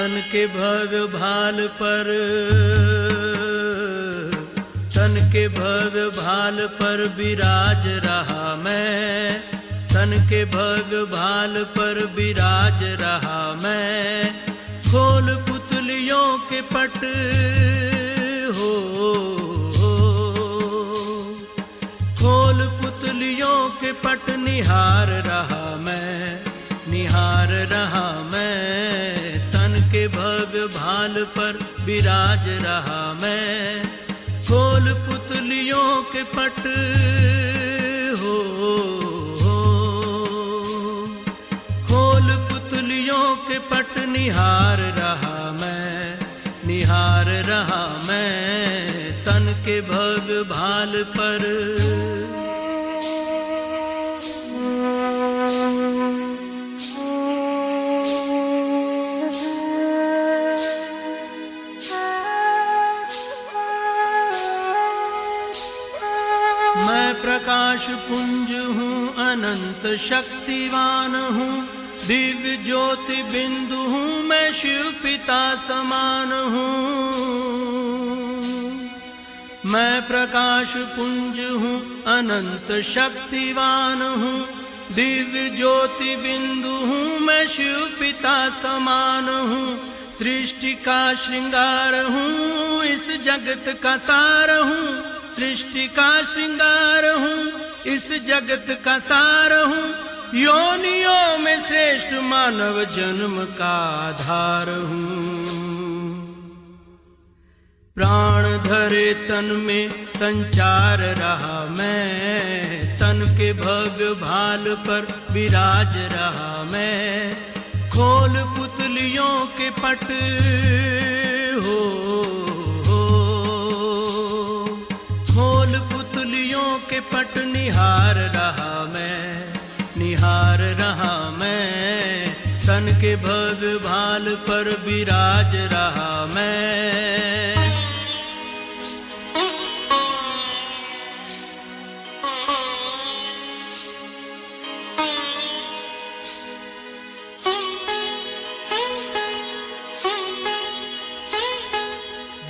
तन के भव्य भाल पर, तन के भव्य भाल पर विराज रहा मैं, तन के भव्य भाल पर विराज रहा मैं। खोल पुतलियों के पट हो, खोल पुतलियों के पट निहार रहा मैं, निहार रहा मैं। तन के भव्य भाल पर विराज रहा मैं। खोल पुतलियों के पट हो, खोल पुतलियों के पट निहार रहा मैं, निहार रहा मैं। तन के भव्य भाल पर मैं प्रकाश पुंज हूँ, अनंत शक्तिवान हूँ, दिव्य ज्योति बिंदु हूँ, मैं शिव पिता समान हूँ। मैं प्रकाश पुंज हूँ, अनंत शक्तिवान हूँ, दिव्य ज्योति बिंदु हूँ, मैं शिव पिता समान हूँ। सृष्टि का श्रृंगार हूँ, इस जगत का सार हूँ, सृष्टि का श्रृंगार हूँ, इस जगत का सार हूँ। योनियों में श्रेष्ठ मानव जन्म का आधार हूँ। प्राण धरे तन में संचार रहा मैं, तन के भव्य भाल पर विराज रहा मैं। खोल पुतलियों के पट हो, खोल पुतलियों के पट निहार रहा मैं, निहार रहा मैं। तन के भव्य भाल पर विराज रहा मैं।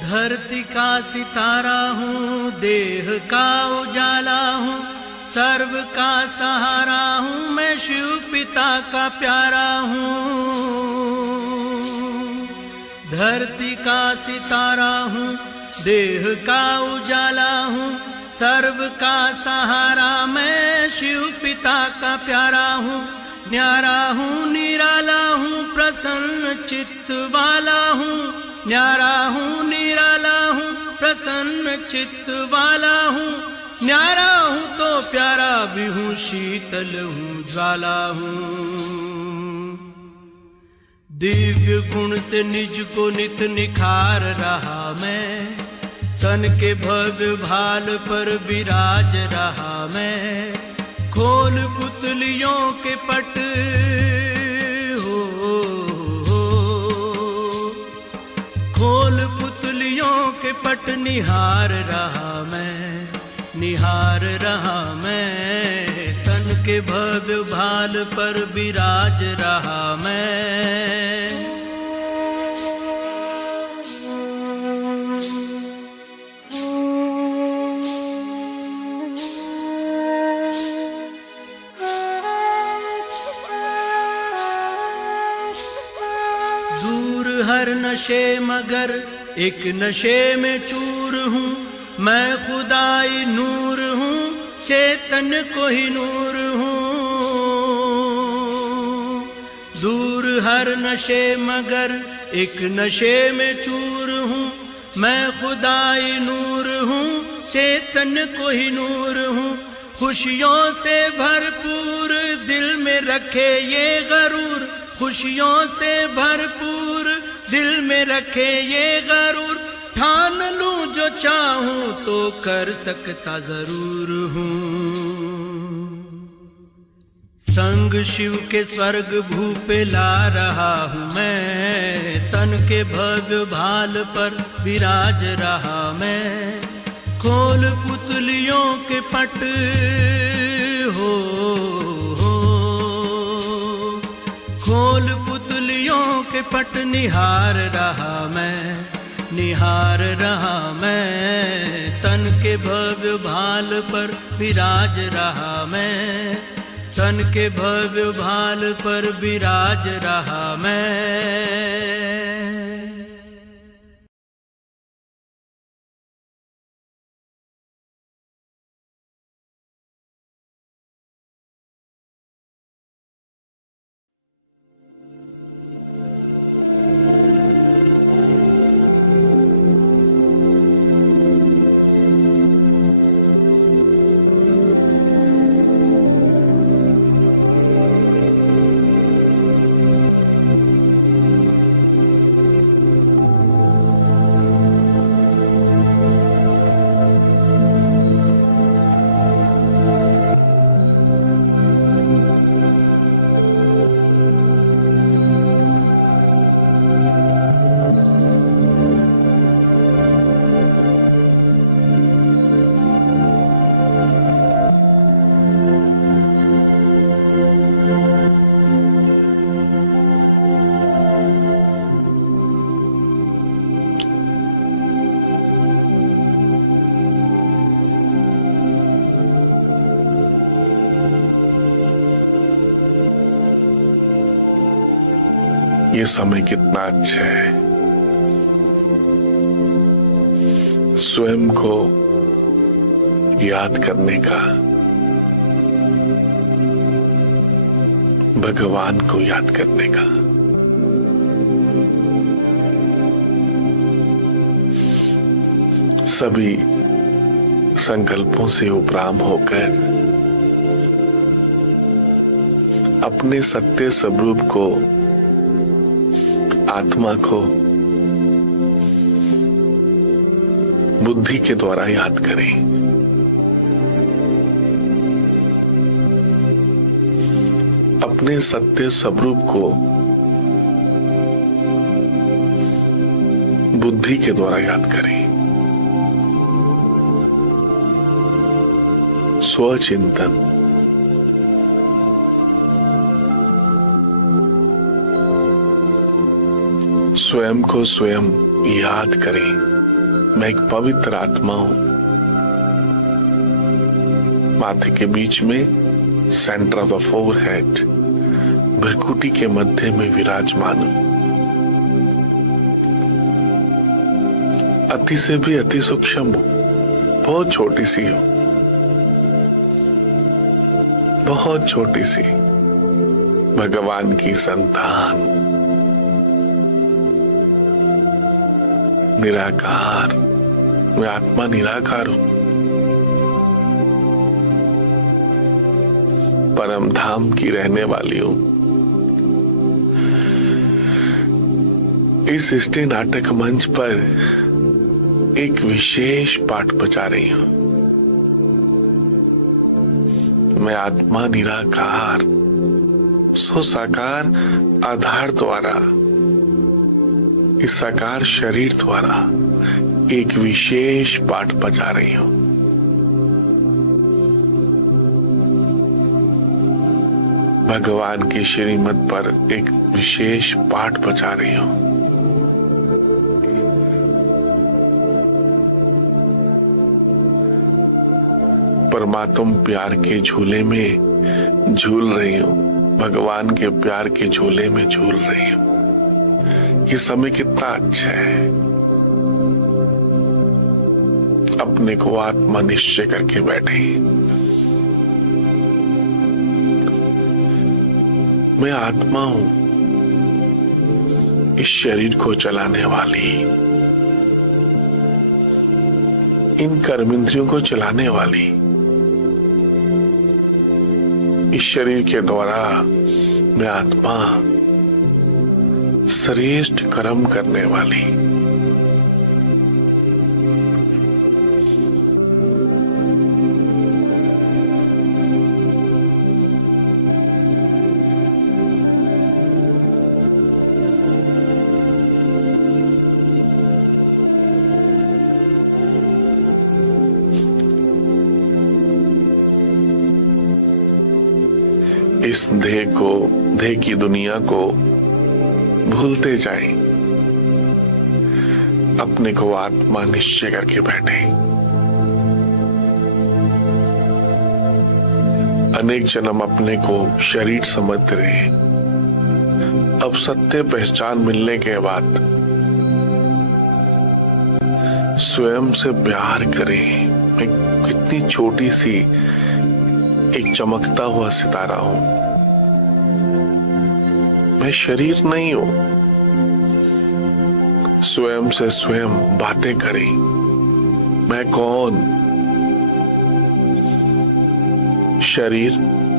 धरती का सितारा हूँ, देह का उजाला हूँ, सर्व का सहारा हूँ, मैं शिव पिता का प्यारा हूँ। धरती का सितारा हूँ, देह का उजाला हूँ, सर्व का सहारा, मैं शिव पिता का प्यारा हूँ। न्यारा हूँ, निराला हूँ, प्रसन्न चित्त वाला हूँ, न्यारा हूँ, निराला हूँ, प्रसन्न चित्त वाला हूँ। न्यारा हूँ तो प्यारा भी हूँ, शीतल हूँ, ज्वाला हूँ। दिव्य गुण से निज को नित निखार रहा मैं, तन के भव्य भाल पर विराज रहा मैं। खोल पुतलियों के पट हो, खोल पुतलियों के पट निहार रहा मैं, निहार रहा मैं। तन के भव्य भाल पर विराज रहा मैं। दूर हर नशे मगर एक नशे में चूर हूँ, मैं खुदाई नूर हूँ, चेतन को ही नूर हूँ। दूर हर नशे मगर एक नशे में चूर हूँ, मैं खुदाई नूर हूँ, चेतन को ही नूर हूँ। खुशियों से भरपूर दिल में रखे ये गरूर, खुशियों से भरपूर दिल में रखे ये गरूर। ठान लूं जो चाहूं तो कर सकता जरूर हूँ। संग शिव के स्वर्ग भू पे ला रहा हूँ मैं, तन के भव्य भाल पर विराज रहा मैं। खोल पुतलियों के पट हो, खोल पुतलियों नदियों के पट निहार रहा मैं, तन के भव्य भाल पर विराज रहा मैं, तन के भव्य भाल पर विराज रहा मैं। ये समय कितना अच्छा है स्वयं को याद करने का, भगवान को याद करने का। सभी संकल्पों से उपराम होकर अपने सत्य स्वरूप को, आत्मा को बुद्धि के द्वारा याद करें। अपने सत्य स्वरूप को बुद्धि के द्वारा याद करें। स्वचिंतन, स्वयं को स्वयं याद करें। मैं एक पवित्र आत्मा हूं, माथे के बीच में सेंटर ऑफ द फोरहेड, भ्रुकुटी के मध्य में विराजमान हूं। अति से भी अति सूक्ष्म हूं, बहुत छोटी सी हूं, बहुत छोटी सी भगवान की संतान, निराकार। मैं आत्मा निराकार हूं, परम धाम की रहने वाली हूं। इस सृष्टि नाटक मंच पर एक विशेष पाठ बचा रही हूं। मैं आत्मा निराकार सो साकार आधार द्वारा, इस साकार शरीर द्वारा एक विशेष पाठ बजा रही हूं। भगवान के श्रीमत पर एक विशेष पाठ बजा रही हूं। परमात्म प्यार के झूले में झूल रही हूं, भगवान के प्यार के झूले में झूल रही हूं। ये समय कितना अच्छा है अपने को आत्मा निश्चय करके बैठे। मैं आत्मा हूं, इस शरीर को चलाने वाली, इन कर्मेंद्रियों को चलाने वाली, इस शरीर के द्वारा मैं आत्मा श्रेष्ठ कर्म करने वाली। इस देह की दुनिया को भूलते जाए, अपने को आत्मा निश्चय करके बैठे। अनेक जन्म अपने को शरीर समझते रहे, अब सत्य पहचान मिलने के बाद स्वयं से प्यार करें। मैं कितनी छोटी सी एक चमकता हुआ सितारा हूं, मैं शरीर नहीं हूं। स्वयं से स्वयं बातें करें, मैं कौन, शरीर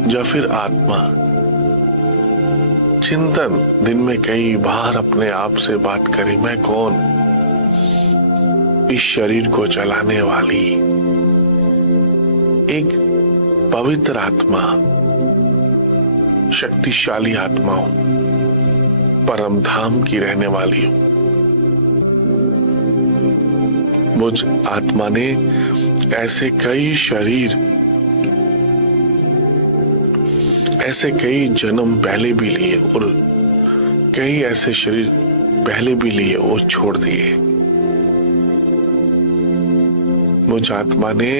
या फिर आत्मा। चिंतन दिन में कई बार अपने आप से बात करें, मैं कौन, इस शरीर को चलाने वाली एक पवित्र आत्मा, शक्तिशाली आत्मा हूं, परम धाम की रहने वाली हूं। मुझ आत्मा ने ऐसे कई शरीर, ऐसे कई जन्म पहले भी लिए और कई ऐसे शरीर पहले भी लिए और छोड़ दिए। मुझ आत्मा ने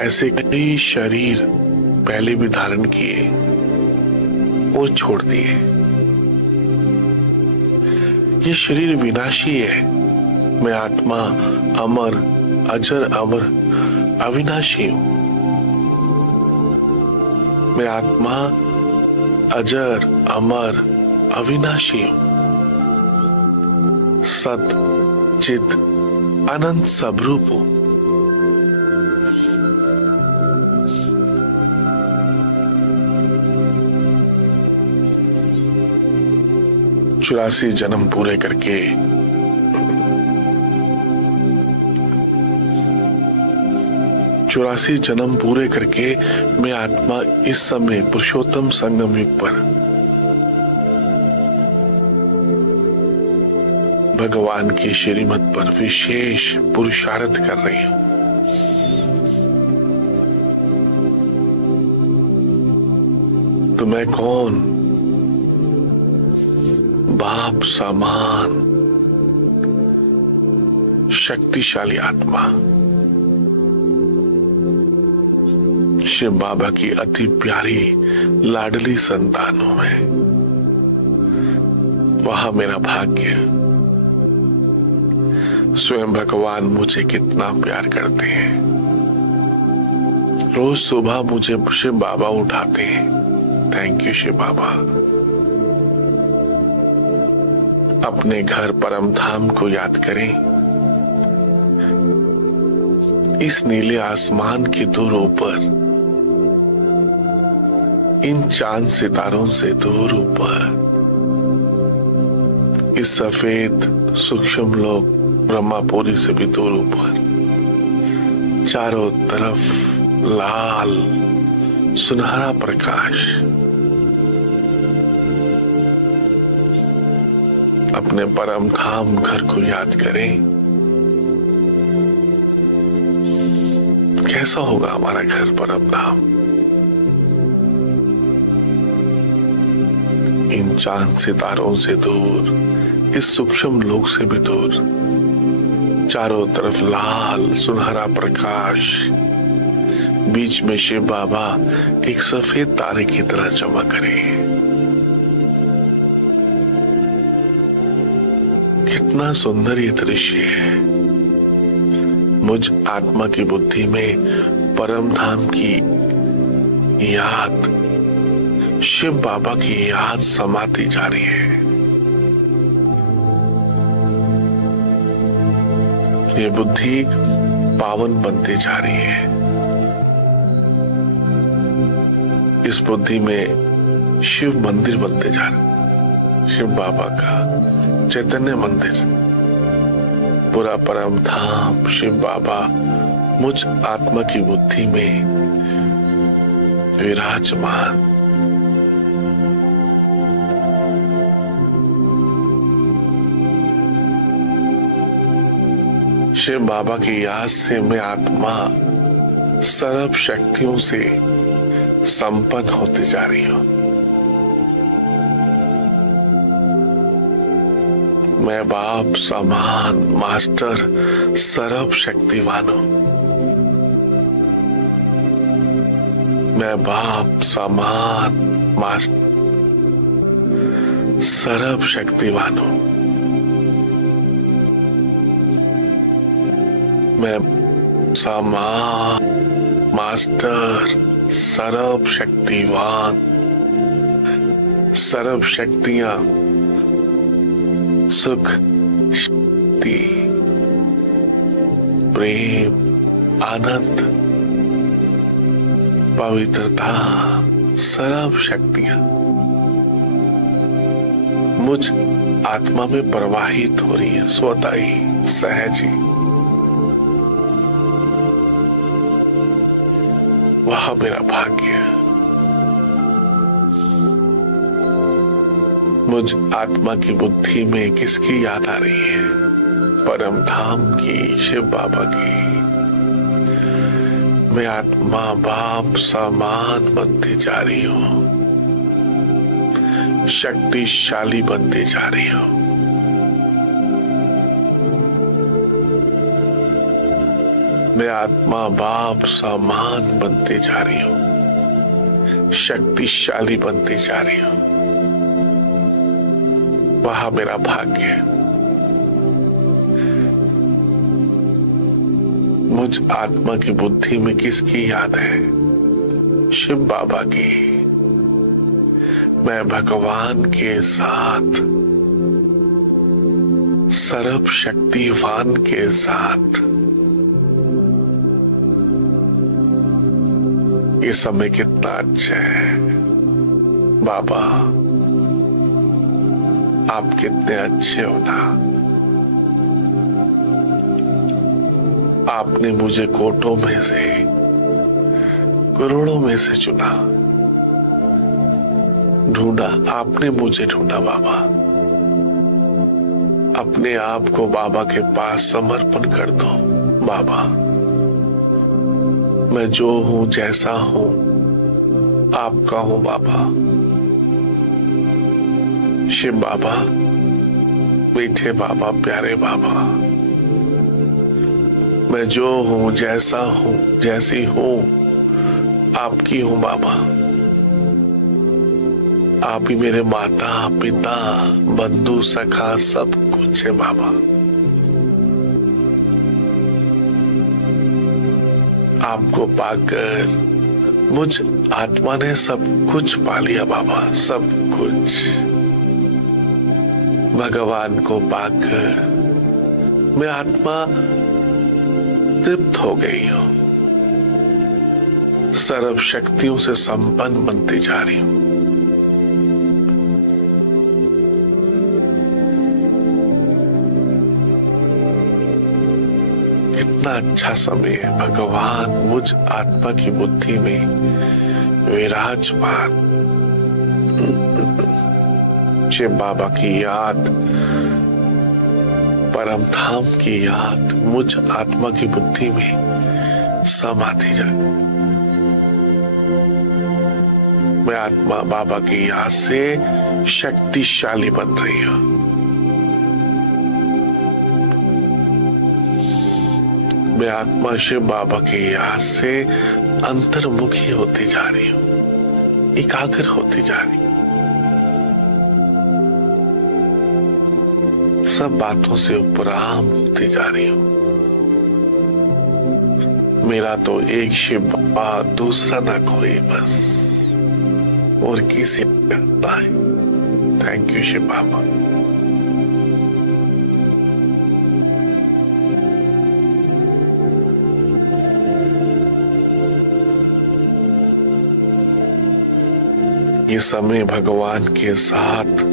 ऐसे कई शरीर पहले भी धारण किए और छोड़ दिए। ये शरीर विनाशी है, मैं आत्मा अमर, अजर, अमर, अविनाशी हूं। मैं आत्मा अजर, अमर, अविनाशी हूं। सत चित अनंत स्वरूप हूं। चौरासी जन्म पूरे करके मैं आत्मा इस समय पुरुषोत्तम संगम युग पर भगवान की श्रीमत पर विशेष पुरुषार्थ कर रही हूं। तो मैं कौन, बाप समान शक्तिशाली आत्मा, शिव बाबा की अति प्यारी लाडली संतान हूं मैं। वह मेरा भाग्य। स्वयं भगवान मुझे कितना प्यार करते हैं। रोज सुबह मुझे शिव बाबा उठाते हैं। थैंक यू शिव बाबा। अपने घर परम धाम को याद करें। इस नीले आसमान की दूर ऊपर, इन चांद सितारों से दूर ऊपर, इस सफेद सूक्ष्म लोक ब्रह्मापुरी से भी दूर ऊपर, चारों तरफ लाल सुनहरा प्रकाश। अपने परम धाम घर को याद करें। कैसा होगा हमारा घर परम धाम? इन चांद सितारों से दूर, इस सूक्ष्म लोक से भी दूर, चारों तरफ लाल सुनहरा प्रकाश, बीच में शिव बाबा एक सफेद तारे की तरह चमक रहे हैं। कितना सुंदर ये दृश्य है। मुझ आत्मा की बुद्धि में परम धाम की याद, शिव बाबा की याद समाती जा रही है। ये बुद्धि पावन बनती जा रही है। इस बुद्धि में शिव मंदिर बनते जा रहे, शिव बाबा का चैतन्य मंदिर, पूरा परम धाम शिव बाबा मुझ आत्मा की बुद्धि में विराजमान। शिव बाबा की याद से मैं आत्मा सर्व शक्तियों से संपन्न होती जा रही हूं। मैं बाप समान मास्टर सर्व शक्तिवान हूं। मैं बाप समान मास्टर सर्व शक्तिवान हूं। मैं समान मास्टर सर्व शक्तिवान, सर्व शक्तियां, सुख, शक्ति, प्रेम, आनंद, पवित्रता, सर्व शक्तियां मुझ आत्मा में प्रवाहित हो रही है, स्वतः ही, सहज ही। वह मेरा भाग्य है। मुझ आत्मा की बुद्धि में किसकी याद आ रही है? परम धाम की, शिव बाबा की। मैं आत्मा बाप समान बनती जा रही हूं, शक्तिशाली बनती जा रही हूं। मैं आत्मा बाप समान बनती जा रही हूं, शक्तिशाली बनती जा रही हूं। वह मेरा भाग्य है। मुझ आत्मा की बुद्धि में किसकी याद है? शिव बाबा की। मैं भगवान के साथ, सर्व शक्तिवान के साथ ये समय कितना अच्छा है। बाबा आप कितने अच्छे हो ना। आपने मुझे कोटों में से, करोड़ों में से चुना, ढूंढा। आपने मुझे ढूंढा बाबा। अपने आप को बाबा के पास समर्पण कर दो। बाबा मैं जो हूं, जैसा हूं, आपका हूं बाबा। शिव बाबा, मीठे बाबा, प्यारे बाबा, मैं जो हूं, जैसा हूं, जैसी हूं, आपकी हूं बाबा। आप ही मेरे माता पिता बंधु सखा सब कुछ है बाबा। आपको पाकर मुझ आत्मा ने सब कुछ पा लिया बाबा, सब कुछ। भगवान को पाकर मैं आत्मा तृप्त हो गई हूं, सर्व शक्तियों से संपन्न बनती जा रही हूं। कितना अच्छा समय है। भगवान मुझ आत्मा की बुद्धि में विराजमान। शिव बाबा की याद, परम धाम की याद मुझ आत्मा की बुद्धि में समाती जाए। मैं आत्मा बाबा की याद से शक्तिशाली बन रही हूं। मैं आत्मा शिव बाबा की याद से अंतर्मुखी होती जा रही हूं, एकाग्र होती जा रही हूं। सब बातों से उपराम होती जा रही हूं। मेरा तो एक शिव बाबा, दूसरा ना कोई, बस और किसी करता है। थैंक यू शिव बाबा। ये समय भगवान के साथ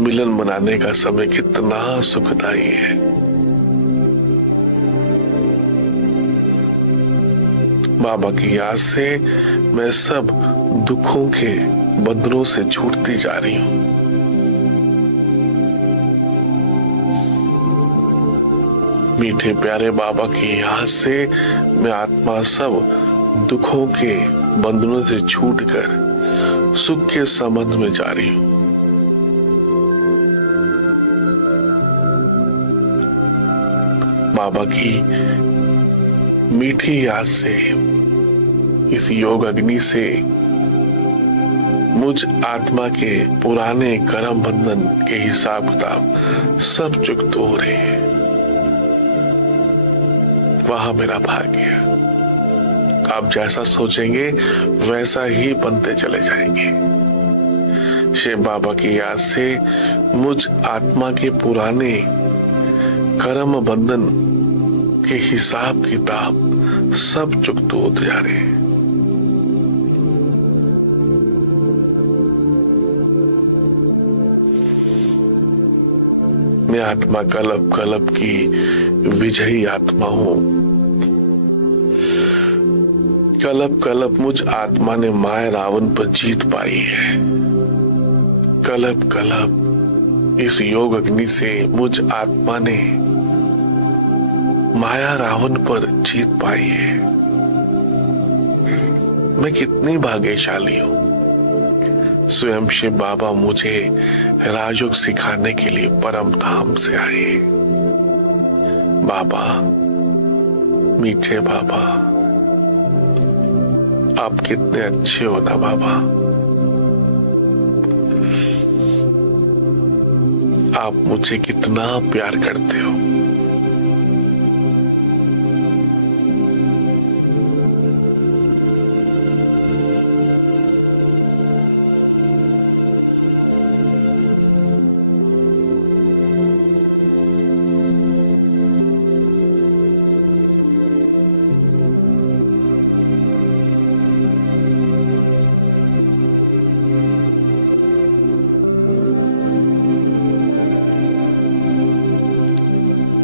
मिलन मनाने का समय कितना सुखदायी है। बाबा की याद से मैं सब दुखों के बंधनों से छूटती जा रही हूं। मीठे प्यारे बाबा की याद से मैं आत्मा सब दुखों के बंधनों से छूटकर सुख के संबंध में जा रही हूं। बाबा की मीठी याद से, इस योग अग्नि से मुझ आत्मा के पुराने कर्म बंधन के हिसाब किताब सब चुकत हो रहे हैं। वह मेरा भाग्य। आप जैसा सोचेंगे वैसा ही बनते चले जाएंगे। शिव बाबा की याद से मुझ आत्मा के पुराने कर्म बंधन के हिसाब किताब सब चुकत होते जा रहे हैं। मैं आत्मा कल्प कल्प की विजयी आत्मा हूं। कल्प कल्प मुझ आत्मा ने माया रावण पर जीत पाई है। कल्प कल्प इस योग अग्नि से मुझ आत्मा ने माया रावण पर जीत पाई है। मैं कितनी भाग्यशाली हूं। स्वयं शिव बाबा मुझे राजयोग सिखाने के लिए परम धाम से आए। बाबा, मीठे बाबा, आप कितने अच्छे हो ना बाबा। आप मुझे कितना प्यार करते हो।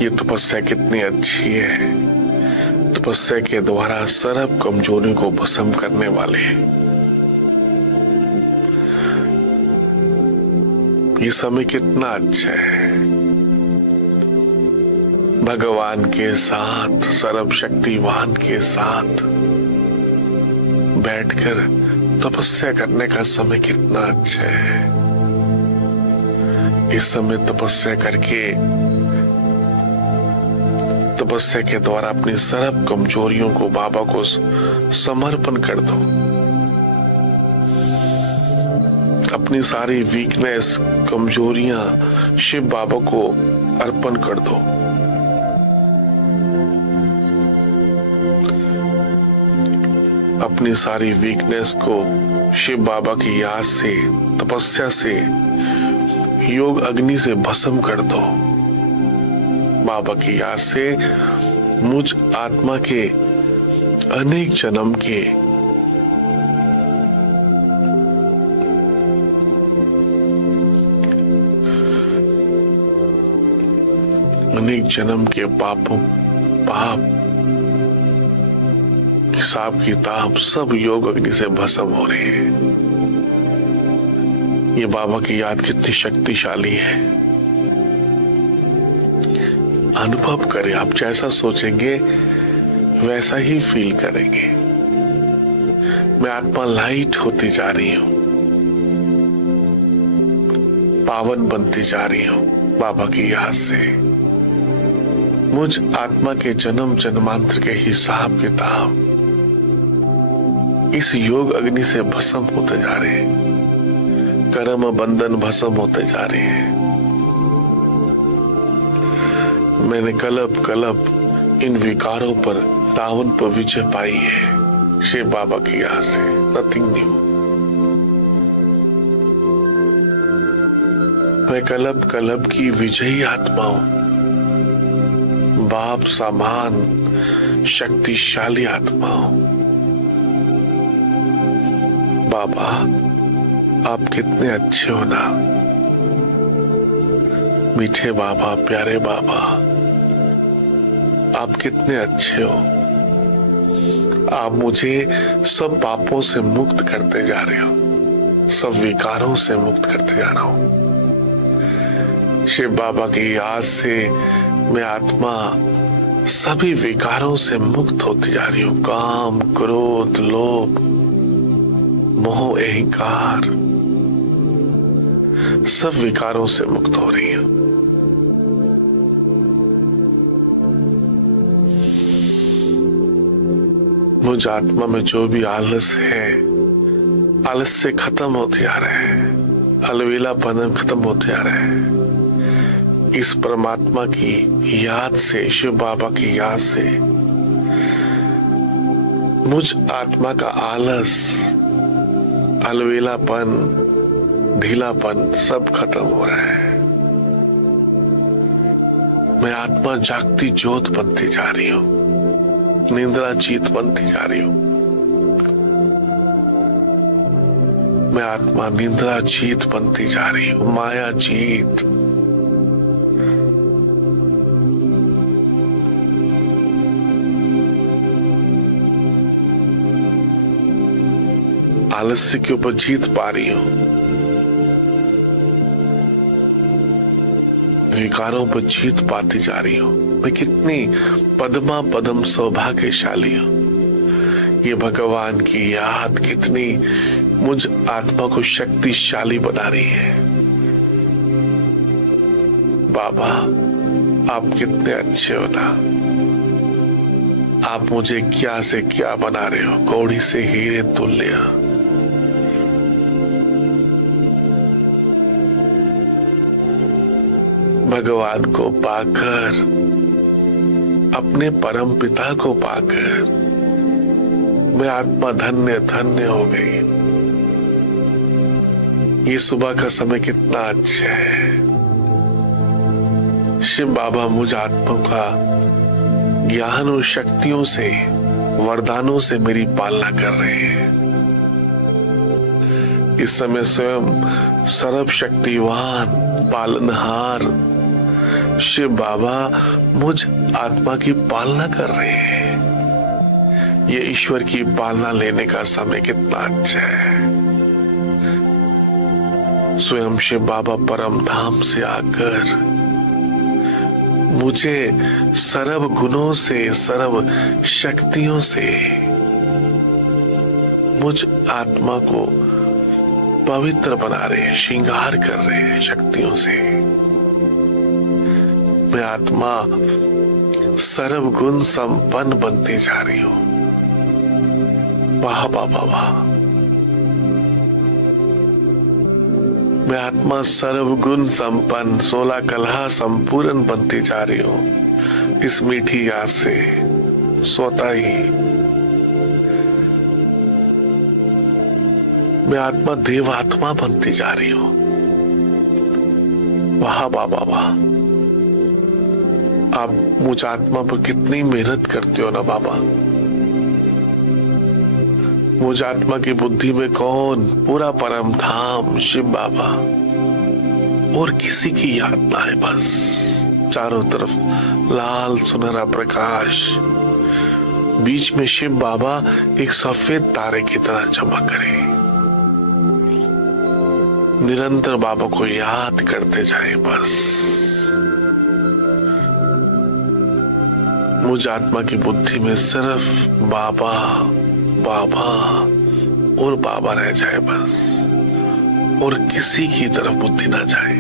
ये तपस्या कितनी अच्छी है। तपस्या के द्वारा सर्व कमजोरियों को भस्म करने वाले। ये समय कितना अच्छा है। भगवान के साथ, सर्वशक्तिवान के साथ बैठकर तपस्या करने का समय कितना अच्छा है। इस समय तपस्या करके, तपस्या के द्वारा अपनी सर्व कमजोरियों को बाबा को समर्पण कर दो। अपनी सारी वीकनेस, कमजोरियां शिव बाबा को अर्पण कर दो। अपनी सारी वीकनेस को शिव बाबा की याद से, तपस्या से, योग अग्नि से भस्म कर दो। बाबा की याद से मुझ आत्मा के अनेक जन्म के पाप हिसाब किताब सब योग अग्नि से भस्म हो रहे हैं। ये बाबा की याद कितनी शक्तिशाली है। अनुभव करें। आप जैसा सोचेंगे वैसा ही फील करेंगे। मैं आत्मा लाइट होती जा रही हूं, पावन बनती जा रही हूं बाबा की याद से। मुझ आत्मा के जन्म जन्मांतर के हिसाब किताब इस योग अग्नि से भस्म होते जा रहे हैं। कर्म बंधन भस्म होते जा रहे हैं। मैंने कल्प कल्प इन विकारों पर, रावण पर विजय पाई है शिव बाबा की याद से। Nothing new. मैं कल्प कल्प की विजयी आत्मा हूं। बाप समान शक्तिशाली आत्मा हूं। बाबा, आप कितने अच्छे हो ना। मीठे बाबा, प्यारे बाबा, आप कितने अच्छे हो। आप मुझे सब पापों से मुक्त करते जा रहे हो, सब विकारों से मुक्त करते जा रहा हूं। शिव बाबा की याद से मैं आत्मा सभी विकारों से मुक्त होती जा रही हूं। काम, क्रोध, लोभ, मोह, अहंकार, सब विकारों से मुक्त हो रही हूं। मुझ आत्मा में जो भी आलस है, आलस्य खत्म होते आ रहे हैं, अलवेलापन खत्म होते आ रहे हैं। इस परमात्मा की याद से, शिव बाबा की याद से मुझ आत्मा का आलस, अलवेलापन, ढीलापन सब खत्म हो रहा है। मैं आत्मा जागती ज्योत बनती जा रही हूं, निंद्रा जीत बनती जा रही हूं। मैं आत्मा निंद्रा जीत बनती जा रही हूं, माया जीत। आलस्य के ऊपर जीत पा रही हूं, विकारों पर जीत पाती जा रही हूं। मैं कितनी पद्मा पदम सौभाग्यशाली हूं। ये भगवान की याद कितनी मुझ आत्मा को शक्तिशाली बना रही है। बाबा आप कितने अच्छे हो ना। आप मुझे क्या से क्या बना रहे हो, कौड़ी से हीरे तुल्य। भगवान को पाकर, अपने परम पिता को पाकर मैं आत्मा धन्य धन्य हो गई। ये सुबह का समय कितना अच्छा है। शिव बाबा मुझ आत्मा का ज्ञान और शक्तियों से, वरदानों से मेरी पालना कर रहे हैं। इस समय स्वयं सर्वशक्तिवान पालनहार शिव बाबा मुझ आत्मा की पालना कर रहे हैं। ये ईश्वर की पालना लेने का समय कितना अच्छा है। स्वयं शिव बाबा परम धाम से आकर मुझे सर्व गुणों से, सर्व शक्तियों से मुझ आत्मा को पवित्र बना रहे हैं, श्रृंगार कर रहे हैं शक्तियों से। मैं आत्मा सर्व गुण संपन्न बनती जा रही हूं। वाह बाबा वाह। मैं आत्मा सर्व गुण संपन्न, 16 कला संपूर्ण बनती जा रही हूं। इस मीठी याद से सोता ही मैं आत्मा देवात्मा बनती जा रही हूं। वाह बाबा वाह। आप मुझ आत्मा पर कितनी मेहनत करते हो ना बाबा। मुझ आत्मा की बुद्धि में कौन, पूरा परम धाम शिव बाबा, और किसी की याद ना है। बस चारों तरफ लाल सुनहरा प्रकाश, बीच में शिव बाबा एक सफेद तारे की तरह चमक रहे। निरंतर बाबा को याद करते जाए। बस मुझ आत्मा की बुद्धि में सिर्फ बाबा बाबा और बाबा रह जाए बस, और किसी की तरफ बुद्धि ना जाए।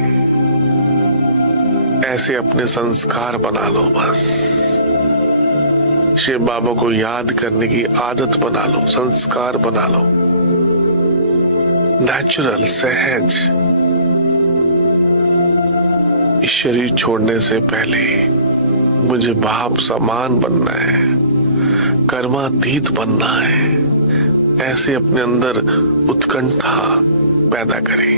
ऐसे अपने संस्कार बना लो। बस शिव बाबा को याद करने की आदत बना लो, संस्कार बना लो। नेचुरल, सहज। इस शरीर छोड़ने से पहले मुझे बाप समान बनना है, कर्मातीत बनना है। ऐसे अपने अंदर उत्कंठा पैदा करें।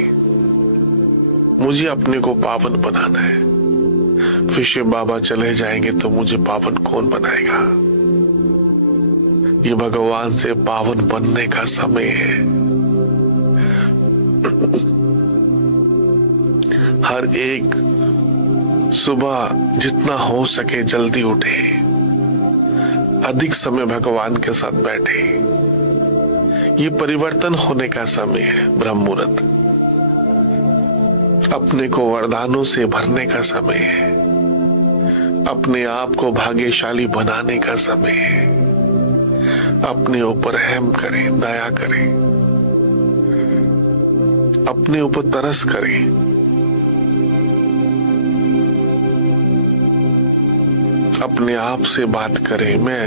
मुझे अपने को पावन बनाना है। फिर शिव बाबा चले जाएंगे तो मुझे पावन कौन बनाएगा। ये भगवान से पावन बनने का समय है। हर एक सुबह जितना हो सके जल्दी उठे, अधिक समय भगवान के साथ बैठे। ये परिवर्तन होने का समय है, ब्रह्म मुहूर्त। अपने को वरदानों से भरने का समय है, अपने आप को भाग्यशाली बनाने का समय है। अपने ऊपर रहम करें, दया करें, अपने ऊपर तरस करें। अपने आप से बात करें, मैं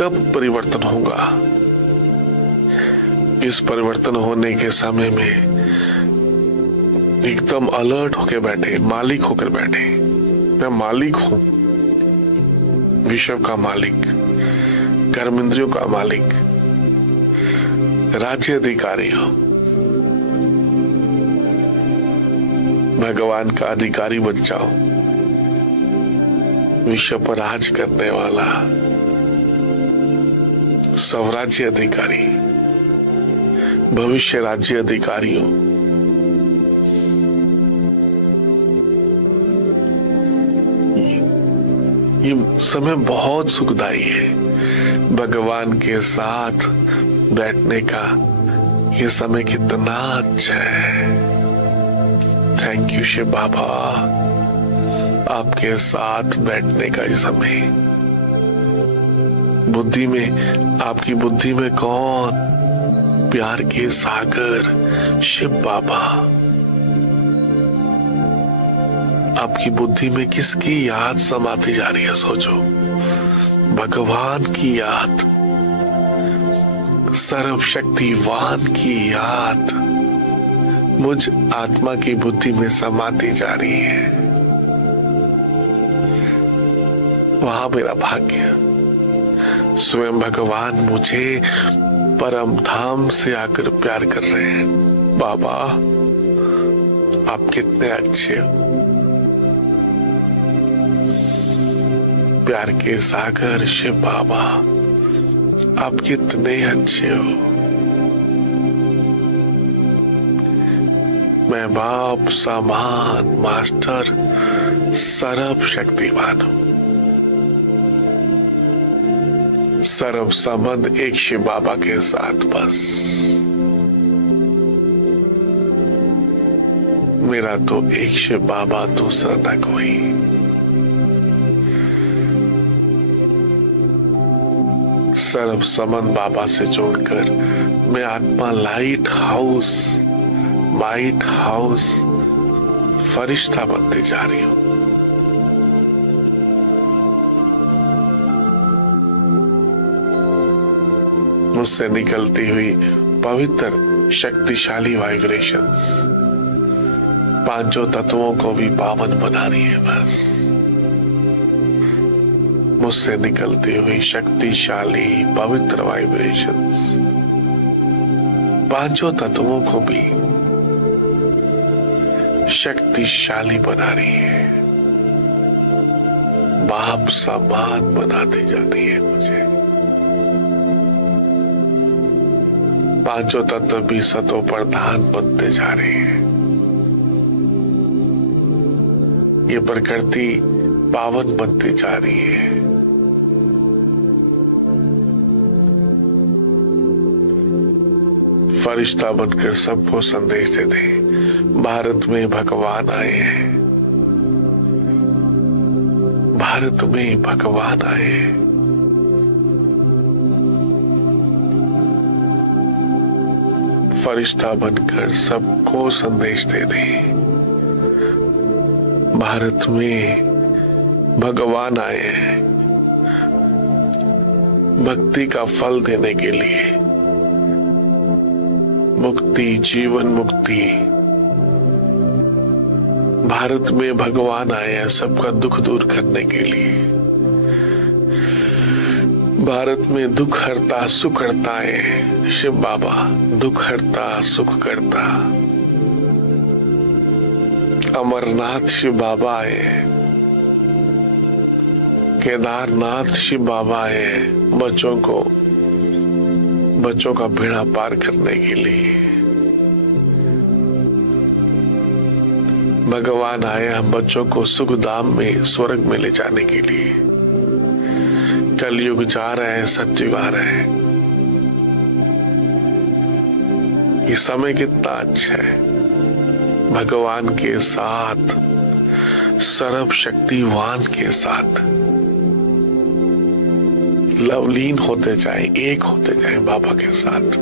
कब परिवर्तन होगा। इस परिवर्तन होने के समय में एकदम अलर्ट होकर बैठे, मालिक होकर बैठे। मैं मालिक हूं, विश्व का मालिक, कर्मेंद्रियों का मालिक, राज्य अधिकारी हो, भगवान का अधिकारी बन जाओ, विश्व पर राज करने वाला स्वराज्य अधिकारी, भविष्य राज्य अधिकारियों। ये समय बहुत सुखदायी है, भगवान के साथ बैठने का ये समय कितना अच्छा है। थैंक यू शिव बाबा, आपके साथ बैठने का ये समय। बुद्धि में, आपकी बुद्धि में कौन? प्यार के सागर शिव बाबा। आपकी बुद्धि में किसकी याद समाती जा रही है? सोचो, भगवान की याद, सर्वशक्तिवान की याद मुझ आत्मा की बुद्धि में समाती जा रही है। वहां मेरा भाग्य, स्वयं भगवान मुझे परम धाम से आकर प्यार कर रहे हैं। बाबा आप कितने अच्छे हो, प्यार के सागर शिव बाबा, आप कितने अच्छे हो। मैं बाप समान मास्टर सर्व शक्तिमान हूं। सर्व संबंध एक शिव बाबा के साथ बस। मेरा तो एक शिव बाबा, दूसरा न कोई। सर्व संबंध बाबा से जोड़कर मैं आत्मा लाइट हाउस, माइट हाउस फरिश्ता बनती जा रही हूं। मुझसे निकलती हुई पवित्र शक्तिशाली वाइब्रेशंस पांचों तत्वों को भी पावन बना रही है। बस मुझसे निकलती हुई शक्तिशाली पवित्र वाइब्रेशंस पांचों तत्वों को भी शक्तिशाली बना रही है, बाप समान बनाती जा रही है मुझे। पांचों तत्व भी सतो प्रधान बनते जा रहे हैं। ये प्रकृति पावन बनती जा रही है। फरिश्ता बनकर सबको संदेश दे दे, भारत में भगवान आए हैं, भारत में भगवान आए हैं। फरिश्ता बनकर सबको संदेश दे दे, भारत में भगवान आए हैं भक्ति का फल देने के लिए। मुक्ति, जीवन मुक्ति, भारत में भगवान आए हैं सबका दुख दूर करने के लिए। भारत में दुख हरता सुख हरता है शिव बाबा, दुख हरता सुख करता। अमरनाथ शिव बाबा है, केदारनाथ शिव बाबा है, बच्चों का बेड़ा पार करने के लिए भगवान आए हम बच्चों को सुख धाम में, स्वर्ग में ले जाने के लिए। कलयुग जा रहा है, सतयुग आ रहा है। ये समय कितना अच्छा है, भगवान के साथ, सर्वशक्तिवान के साथ लवलीन होते जाए, एक होते जाए बाबा के साथ।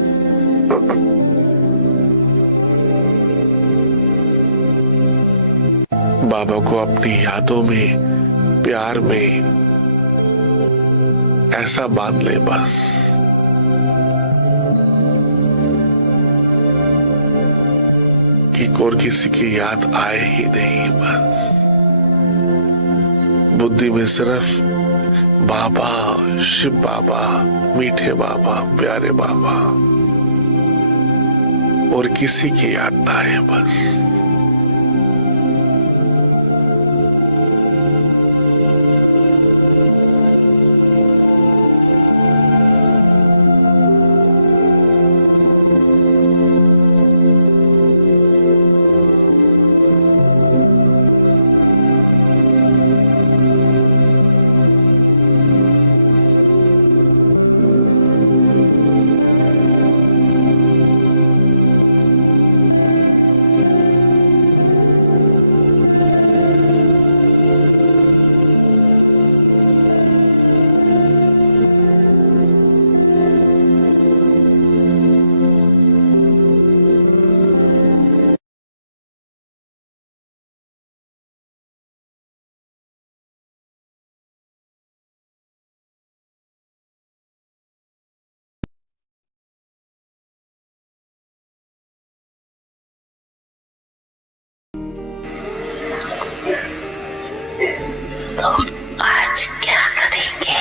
बाबा को अपनी यादों में, प्यार में ऐसा बांध ले बस। कि और किसी की याद आए ही नहीं बस। बुद्धि में सिर्फ बाबा, शिव बाबा, मीठे बाबा, प्यारे बाबा, और किसी की याद ना आए बस। तो आज क्या करेंगे?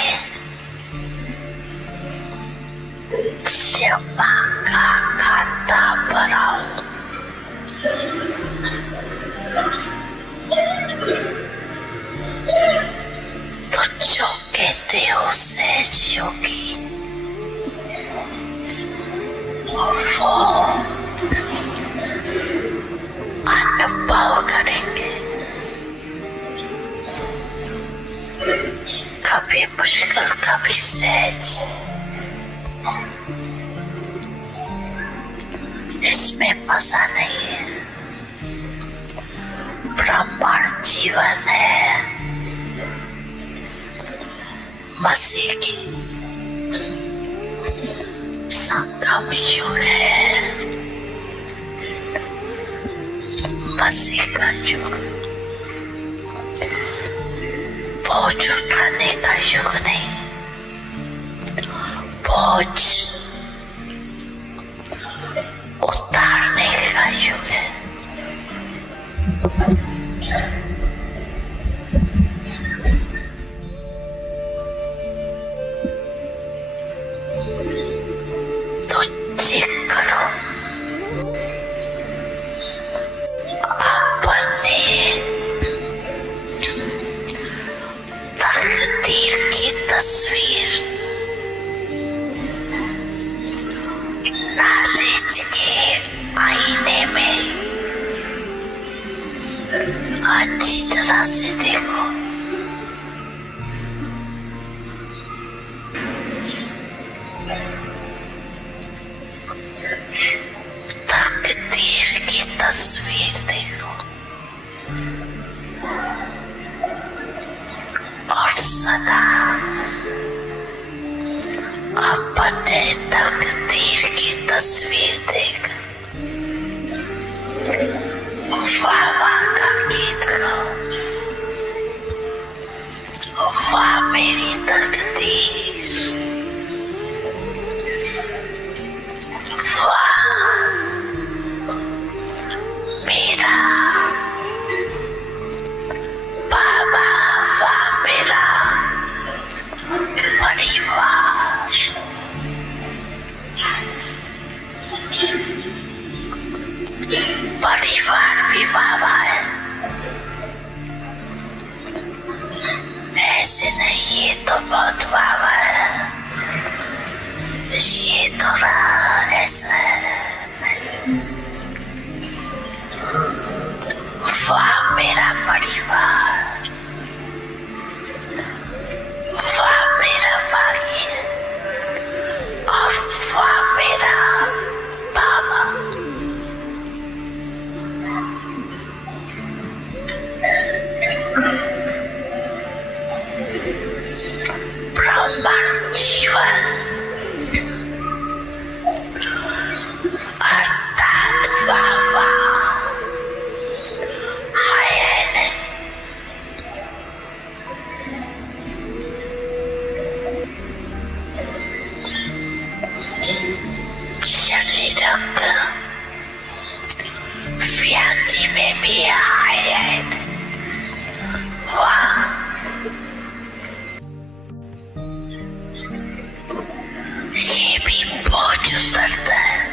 शिवा का खाता भराओ। तो जो कहते हो सहज योगी, वो अनुभव करेंगे। कभी मुश्किल, कभी सहज। इसमें मजा नहीं है। ब्रह्मांड जीवन है, मसीह की संगम युग है, मसीह का युग। बोझ उठाने का युग नहीं, बोझ उतारने का युग है। तो चेक करो अपने तकदीर की तस्वीर नॉलेज के आईने में अच्छी तरह से देखो। तकदीर की तस्वीर देखो और सदा अपने तकदीर की तस्वीर देख वाह का गीत गाओ। वाह मेरी तकदीर, वाह मेरा बाबा, वाह मेरा परिवार। परिवार भी वाह है, ऐसे नहीं, ये तो बहुत वाह है, ये थोड़ा ऐसा है। वाह मेरा परिवार, वाह मेरा भाग्य, और वाह मेरा बाबा। ब्रह्मांड जीवन अर्थात वाह वाह, सच में भी आए। वाह, ये भी बहुत उतरता है।